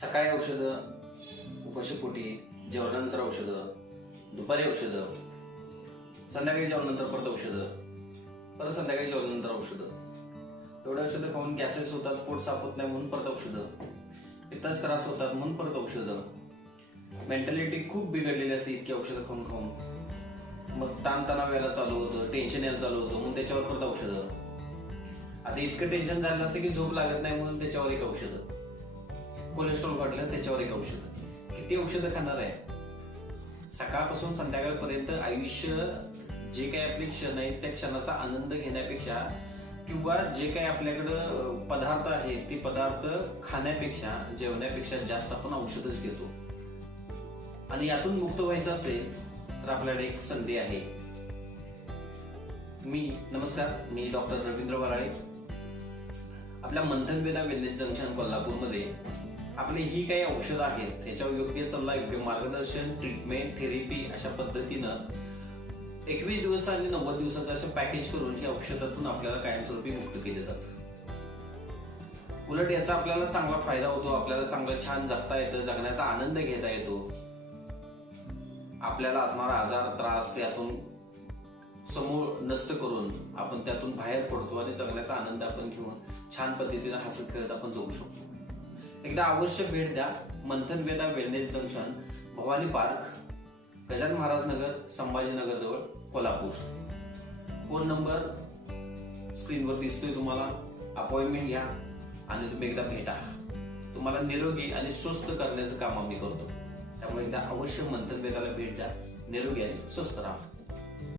सकाळी औषधं उपाशीपोटी जेवणानंतर औषधं दुपारी औषधं संध्याकाळी जेवणानंतर परत औषधं परत संध्याकाळी जेवणानंतर औषधं. एवढे औषधं खाऊन गॅसेस होतात पोट साफ होत नाही म्हणून परत औषधं. पित्ताच त्रास होतात म्हणून परत औषधं. मेंटॅलिटी खूप बिघडलेली असते इतकी औषधं खाऊन खाऊन. मग ताणतणाव यायला चालू होतं टेन्शन यायला चालू होतं म्हणून त्याच्यावर परत औषधं. आता इतकं टेन्शन झालं असतं की झोप लागत नाही म्हणून त्याच्यावर एक औषधं. कोलेस्ट्रॉल वाढलं त्याच्यावर एक औषध. किती औषधं खाणार आहे? सकाळपासून संध्याकाळपर्यंत आयुष्य जे काही आपले क्षण आहेत त्या क्षणाचा आनंद घेण्यापेक्षा किंवा जे काही आपल्याकडं पदार्थ आहेत ते पदार्थ खाण्यापेक्षा जेवण्यापेक्षा जास्त आपण औषधच घेतो. आणि यातून मुक्त व्हायचं असेल तर आपल्याला एक संधी आहे. मी नमस्कार मी डॉक्टर रवींद्र वराळे. आपल्या मंथन वेदा वेलनेस जंक्शन कोल्हापूरमध्ये आपली ही काही औषधं आहेत त्याच्यावर योग्य सल्ला योग्य मार्गदर्शन ट्रीटमेंट थेरपी अशा पद्धतीनं एकवीस दिवस आणि नव्वद दिवसाचं असं पॅकेज करून ही औषधातून आपल्याला कायमस्वरूपी मुक्त केले जातं उलट याचा आपल्याला चांगला फायदा होतो आपल्याला चांगलं छान जगता येतं जगण्याचा आनंद घेता येतो. आपल्याला असणारा आजार त्रास यातून समूळ नष्ट करून आपण त्यातून बाहेर पडतो आणि जगण्याचा आनंद आपण घेऊन छान पद्धतीने हसत खेळत आपण जगू शकतो. एकदा अवश्य भेट द्या. Manthan Veda wellness junction Bhavani park गजान महाराज नगर संभाजीनगर जवळ कोल्हापूर. फोन नंबर स्क्रीनवर दिसतोय तुम्हाला. अपॉइंटमेंट घ्या आणि तुम्ही एकदा भेटा. तुम्हाला निरोगी आणि स्वस्थ करण्याचं काम आम्ही करतो. त्यामुळे एकदा अवश्य मंथन वेदाला भेट द्या. निरोगी आणि स्वस्थ राहा.